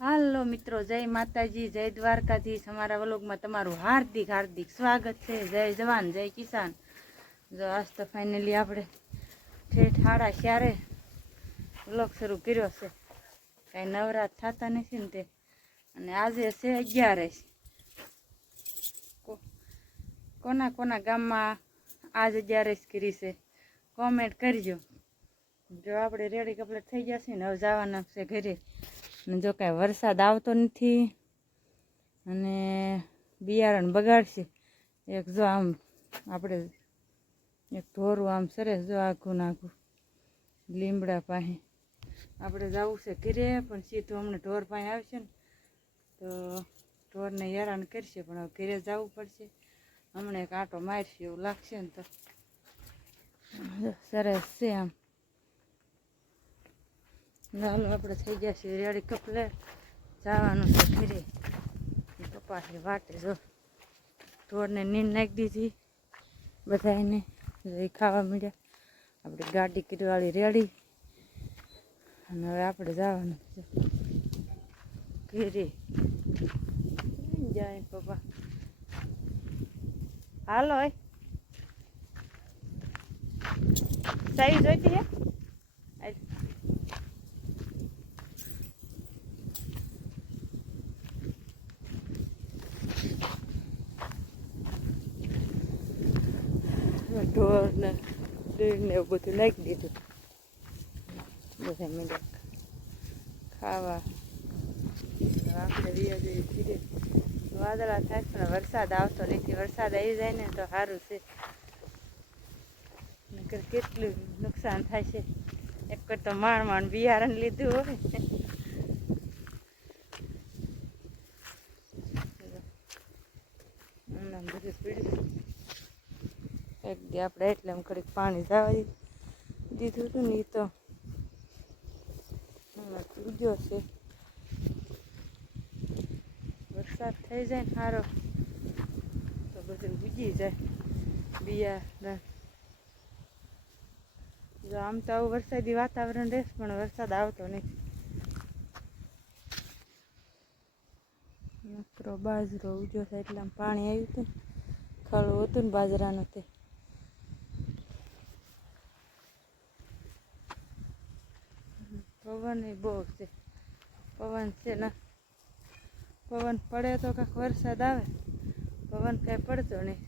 હાલો મિત્રો, જય માતાજી, જય દ્વારકાધીશ। અમારા વ્લોગમાં તમારું હાર્દિક હાર્દિક સ્વાગત છે। જય જવાન જય કિસાન। જો આજ તો ફાઇનલી આપણે ઠેઠ 4:30 વ્લોગ શરૂ કર્યો છે। કાંઈ નવરાત થતા નથી ને તે, અને આજે છે 11। કોના કોના ગામમાં આજ 11 કરી છે કોમેન્ટ કરજો। જો આપણે રેડી કપલેટ થઈ ગયા છે ને, હવે જવાના છે ઘરે। અને જો કાંઈ વરસાદ આવતો નથી અને બિયારણ બગાડશે એક। જો આમ આપણે એક ઢોરું આમ સરસ જો આખું નાખું લીમડા પાસે આપણે જવું છે ઘરે, પણ સીધું અમને ઢોર પાસે આવશે ને તો ઢોરને હેરાન કરશે, પણ હવે ઘરે જવું પડશે। હમણાં એક આંટો મારશે એવું લાગશે ને તો સરસ છે આમ। ચાલો આપણે થઈ ગયા છીએ રેડી કપલે, જવાનું છે ઘરે। પપ્પાની વાટે જો ઢોરને નીંદ નાખી દીધી બધાને, ખાવા મળ્યા। આપણે ગાડી કીરવાળી રેડી, અને હવે આપણે જવાનું છે ઘરે। જાય પપ્પા, હાલો સાઈ જોઈતી હે ઢોર ને દૂધ ને એવું બધું નાખી દીધું બધા મેળા ખાવા। આપણે રીયા જઈએ ધીરે, વાદળા થાય પણ વરસાદ આવતો નથી। વરસાદ આવી જાય ને તો સારું છે, નકર કેટલું નુકસાન થાય છે। એક તો માંડ બિયારણ લીધું હોય બધું પીડ્યું એક દી આપણે એટલે એમ ઘડીક પાણી જવા દીધું હતું ને, એ તો ઉગ્યો છે। વરસાદ થઈ જાય ને સારો તો બધું ઉગી જાય બિયારણ। જો આમ તો આવું વરસાદી વાતાવરણ રહેશે, પણ વરસાદ આવતો નથી। નકરો બાજરો ઉગ્યો થાય એટલે આમ પાણી આવ્યું હતું ને, ખળું હતું ને બાજરાનું તે। પવન બહુ છે, પવન છે ને પવન પડે તો કાંઈક વરસાદ આવે, પવન કાંઈ પડતો નહીં।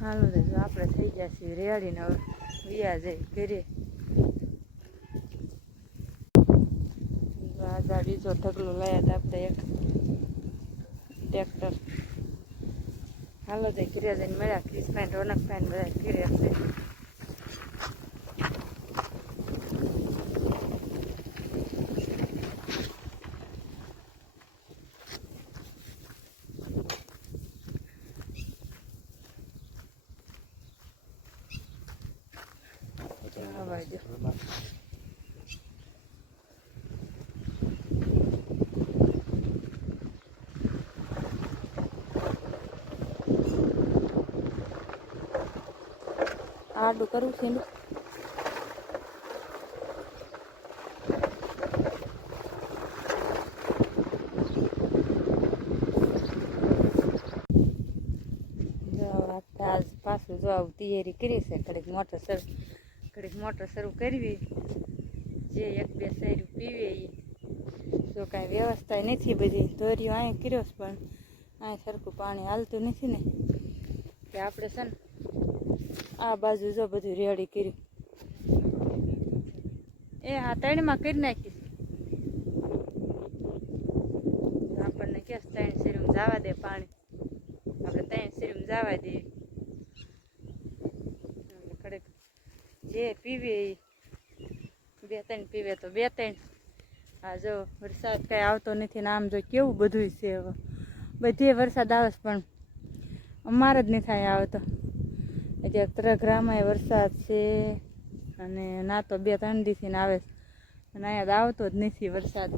હાલો જો આપણે થઈ ગયા છીએ રેડીને, હવે વિયા જઈ ઘરે। આ બીજો ઢગલો લાયા હતા આપણે એક ટ્રેક્ટર। હાલો જઈ ઘરે જઈને મળ્યા, ક્રિસમાઈન રોનકભાઈ બધા ઘરે આપણે। આડું કરવું છે ને, આજ પાછું જો આવું તૈયારી કરી છે। ઘડીક મોટર શરૂ કરવી, જે 1-2 શેરું પીવે એ। જો કાંઈ વ્યવસ્થા નથી, બધી દોરીઓ અહીં કર્યો છે પણ અહીં સરખું પાણી હાલતું નથી ને, કે આપણે છે ને આ બાજુ જો બધું રેડી કર્યું। એ હા 3માં કરી નાખીશ, આપણને કે 3 શેરીમાં જવા દે પાણી, આપણે 3 શેરીમાં જવા દઈએ। કડક જે પીવે એ 2-3 પીવે તો 2-3। આ જો વરસાદ કાંઈ આવતો નથી ને, આમ જો કેવું બધું છે। હવે બધે વરસાદ આવે છે પણ અમારે જ નથી થાય આવતો। એટલે ત્રગ્રામાં વરસાદ છે, અને ના તો 2-3 દીથી ને આવે છે, અને અહીંયા આવતો જ નથી વરસાદ।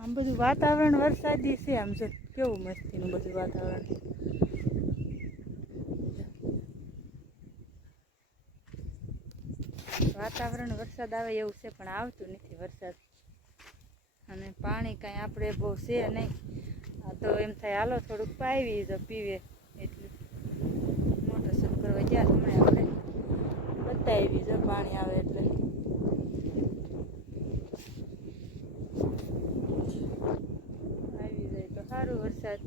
આમ બધું વાતાવરણ વરસાદી છે, આમ છે કેવું મસ્તીનું બધું વાતાવરણ। વાતાવરણ વરસાદ આવે એવું છે પણ આવતું નથી વરસાદ અને પાણી કાંઈ આપણે બહુ છે નહીં. આ તો એમ થાય હાલો થોડુંક પાવી તો પીવે એટલું. મોટર શરૂ કરવા ગયા હમણાં આપણે બતાવી જો પાણી આવે એટલે આવી જાય તો સારું વરસાદ.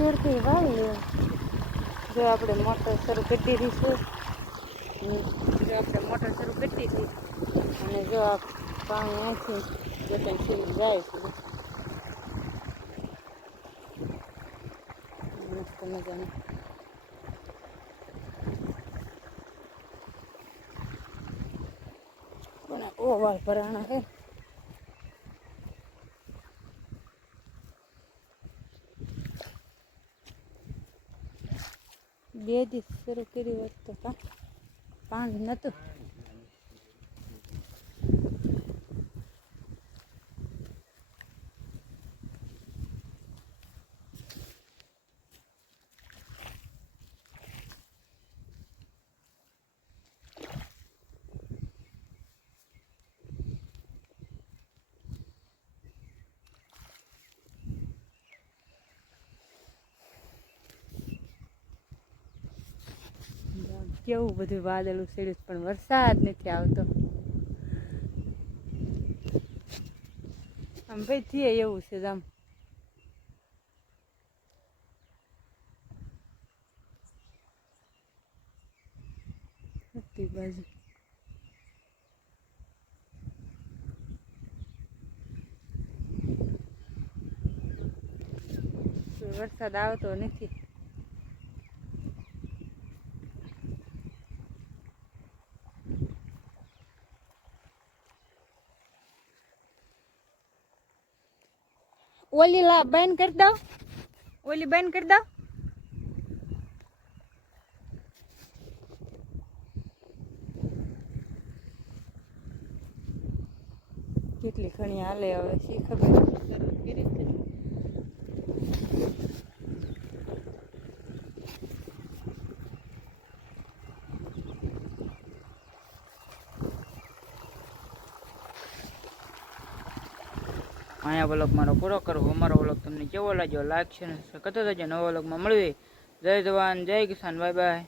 ઘેરથી વાવી લેવું. જો આપણે મોટર શરૂ કરી દીધી છે. જો આપણે મોટર શરૂ કરી દીધી અને જો આ પાણી અહીંથી જતન સીરી જાય છે મસ્ત મજાનું. પણ ઓવાળ ભરાણા છે. બે દિવસ શરૂ કરી હોત તો પાણી નહોતું. કેવું બધું વાદળું છેડ્યું પણ વરસાદ નથી આવતો. આમ ભાઈ થઈએ એવું છે આમ બાજુ વરસાદ આવતો નથી. ઓલી લા બંધ કરી દો. ઓલી બંધ કરી દો. કે કેટલી ઘણી હાલે હવે શી ખબર શરૂ કરી છે. અહીંયા વ્લોગ મારો પૂરો કરવો. અમારો વ્લોગ તમને કેવો લાગ્યો લાઈક છે ને કરતો જજો. નવો વ્લોગમાં મળીએ. જય જવાન જય કિસાન. Bye bye.